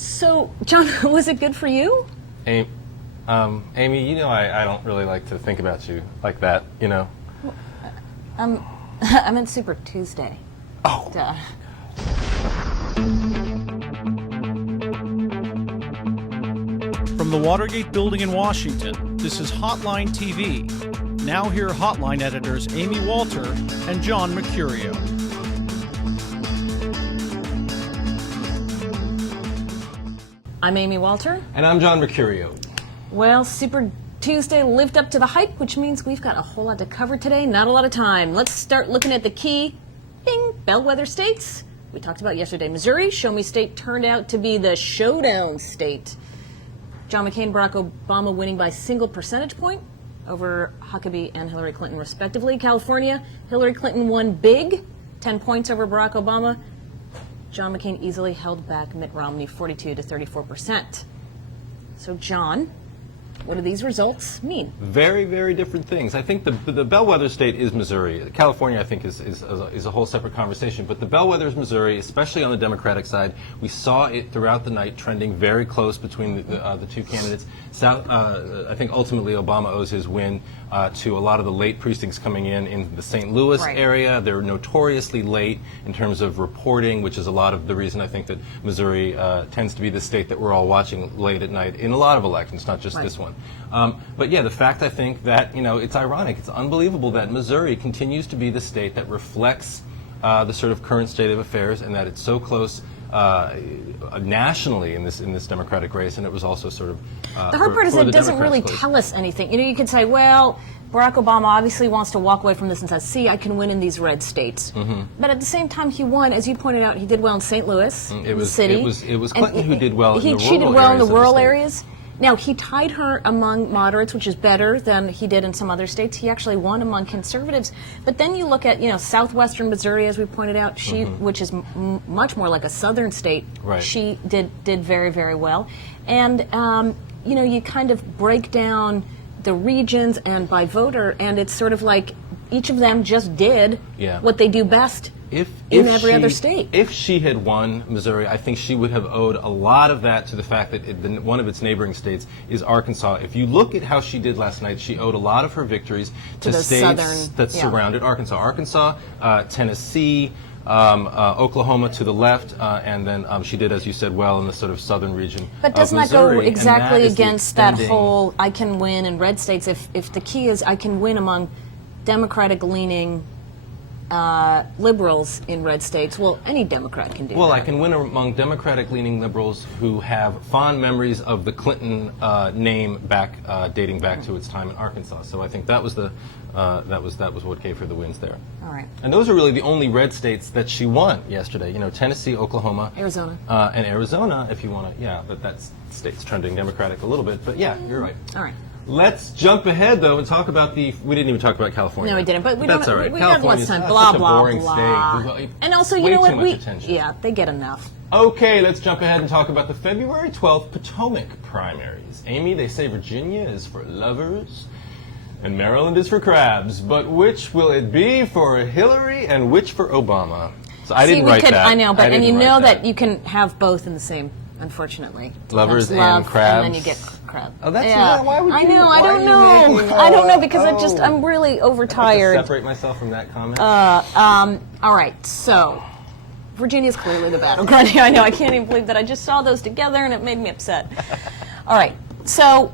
So, John, was it good for you? Amy, you know I don't really like to think about you like that, you know. I meant Super Tuesday. Oh. Duh. From the Watergate building in Washington, this is Hotline TV. Now here are Hotline editors Amy Walter and John Mercurio. I'm Amy Walter. And I'm John Mercurio. Well, Super Tuesday lived up to the hype, which means we've got a whole lot to cover today. Not a lot of time. Let's start looking at the key bellwether states. We talked about yesterday. Missouri, Show Me State, turned out to be the showdown state. John McCain, Barack Obama winning by a single percentage point over Huckabee and Hillary Clinton, respectively. California, Hillary Clinton won big, 10 points over Barack Obama. John McCain easily held back Mitt Romney 42 to 34%. So, John, what do these results mean? Very, very different things. I think the bellwether state is Missouri. California, I think, is a whole separate conversation. But the bellwether is Missouri, especially on the Democratic side. We saw it throughout the night, trending very close between the two candidates. I think ultimately Obama owes his win to a lot of the late precincts coming in the St. Louis area. They're notoriously late in terms of reporting, which is a lot of the reason I think that Missouri tends to be the state that we're all watching late at night in a lot of elections, not just this one. But yeah, the fact I think that, you know, it's ironic, it's unbelievable that Missouri continues to be the state that reflects the sort of current state of affairs, and that it's so close nationally in this Democratic race, and it was also sort of the hard part is it doesn't really tell us anything. You know, you could say, well, Barack Obama obviously wants to walk away from this and says, see, I can win in these red states. Mm-hmm. But at the same time, he won, as you pointed out, he did well in St. Louis, the city. It was Clinton who did well in the rural areas. He did well in the rural areas. Now, he tied her among moderates, which is better than he did in some other states. He actually won among conservatives. But then you look at, you know, southwestern Missouri, as we pointed out, which is much more like a southern state. Right. She did very, very well. And, you know, you kind of break down the regions and by voter, and it's sort of like each of them just did what they do best in every other state. If she had won Missouri, I think she would have owed a lot of that to the fact that one of its neighboring states is Arkansas. If you look at how she did last night, she owed a lot of her victories to states that surrounded Arkansas. Arkansas, Tennessee, Oklahoma to the left, and then she did, as you said, well in the sort of southern region. But doesn't that go exactly against that whole I can win in red states if the key is I can win among Democratic-leaning liberals in red states? Well, any Democrat can do that. Well, I can win among Democratic-leaning liberals who have fond memories of the Clinton name dating back to its time in Arkansas. So I think that was that was what gave her the wins there. All right. And those are really the only red states that she won yesterday. You know, Tennessee, Oklahoma, Arizona, and Arizona. If you want to, but that state's trending Democratic a little bit. But yeah, you're right. All right. Let's jump ahead, though, and talk about we didn't even talk about California. No, we didn't, but that's all right. We got less time. Blah, blah, blah. And also, you know what? Yeah, they get enough. Okay, let's jump ahead and talk about the February 12th Potomac primaries. Amy, they say Virginia is for lovers, and Maryland is for crabs. But which will it be for Hillary and which for Obama? So I didn't write that. I know, but and you know that you can have both in the same, unfortunately. Lovers and crabs. And then you get crab. Oh, that's why would you? I know. I don't know. I don't know because I'm really overtired. I have to separate myself from that comment. All right. So, Virginia's clearly the battleground. I know. I can't even believe that I just saw those together and it made me upset. All right. So.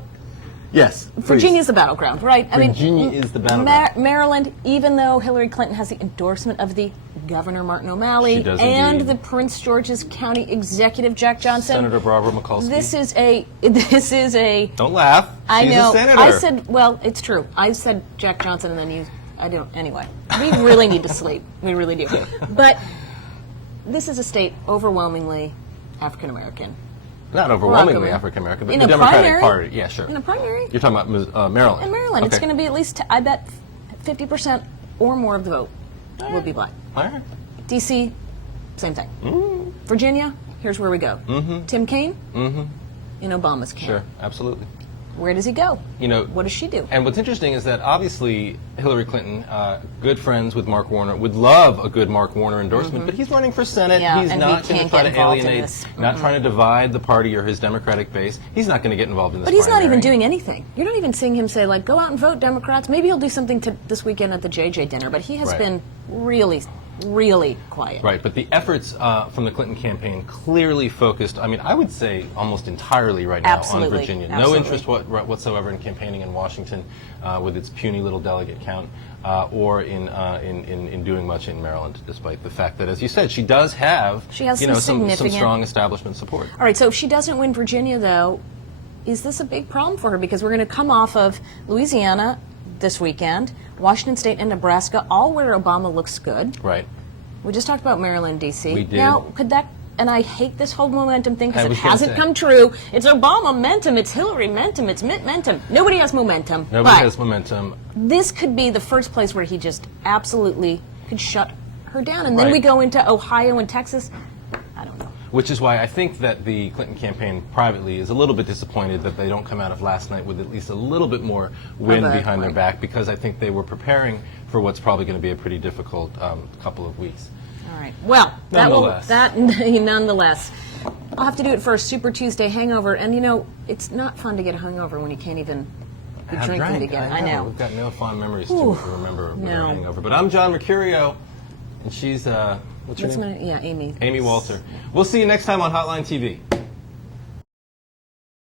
Yes. Virginia's the battleground, right? Virginia is the battleground. Maryland, even though Hillary Clinton has the endorsement of the Governor Martin O'Malley and the Prince George's County Executive Jack Johnson, Senator Barbara Mikulski. This is a. Don't laugh. I know. A senator. I said, well, it's true. I said Jack Johnson, and then I don't. Anyway, we really need to sleep. We really do. But this is a state overwhelmingly African American. Not overwhelmingly African American, but in the a Democratic primary, Party. Yeah, sure. In a primary. You're talking about Maryland. In Maryland, okay. It's going to be at least, I bet, 50% or more of the vote will be black. All right. D.C., same thing. Mm. Virginia, here's where we go. Mm-hmm. Tim Kaine in Obama's camp. Sure, absolutely. Where does he go? You know, what does she do? And what's interesting is that obviously Hillary Clinton, good friends with Mark Warner, would love a good Mark Warner endorsement, but he's running for Senate. Yeah, He's and not he going to can't try get to involved in alienate, this. not trying to divide the party or his Democratic base. He's not going to get involved in this But he's not even primary. doing anything. You're not even seeing him say, like, go out and vote, Democrats. Maybe he'll do something this weekend at the JJ dinner, but he has Right. been really, really quiet. Right, but the efforts from the Clinton campaign clearly focused, I mean, I would say almost entirely right now Absolutely. on Virginia. Absolutely. No interest whatsoever in campaigning in Washington with its puny little delegate count or in doing much in Maryland, despite the fact that, as you said, she does have She has you know, some significant- strong establishment support. All right, so if she doesn't win Virginia, though, is this a big problem for her? Because we're going to come off of Louisiana this weekend, Washington State and Nebraska, all where Obama looks good. Right. We just talked about Maryland, D.C. We did. Now, could that, and I hate this whole momentum thing I because it was gonna hasn't say. come true. It's Obama momentum, it's Hillary momentum, it's Mitt momentum. Nobody has momentum. Nobody but has momentum. this could be the first place where he just absolutely could shut her down. And then Right. we go into Ohio and Texas. I don't know. Which is why I think that the Clinton campaign privately is a little bit disappointed that they don't come out of last night with at least a little bit more wind Of a- behind their right. back, because I think they were preparing for what's probably going to be a pretty difficult couple of weeks. All right. Well, Nonetheless. nonetheless, I'll have to do it for a Super Tuesday hangover. And you know, it's not fun to get a hangover when you can't even be Have drinking drank. together. I I know. We've got no fond memories Ooh, to remember with no. our hangover. But I'm John Mercurio, and she's what's your What's name? my, yeah, Amy. Amy Walter. We'll see you next time on Hotline TV.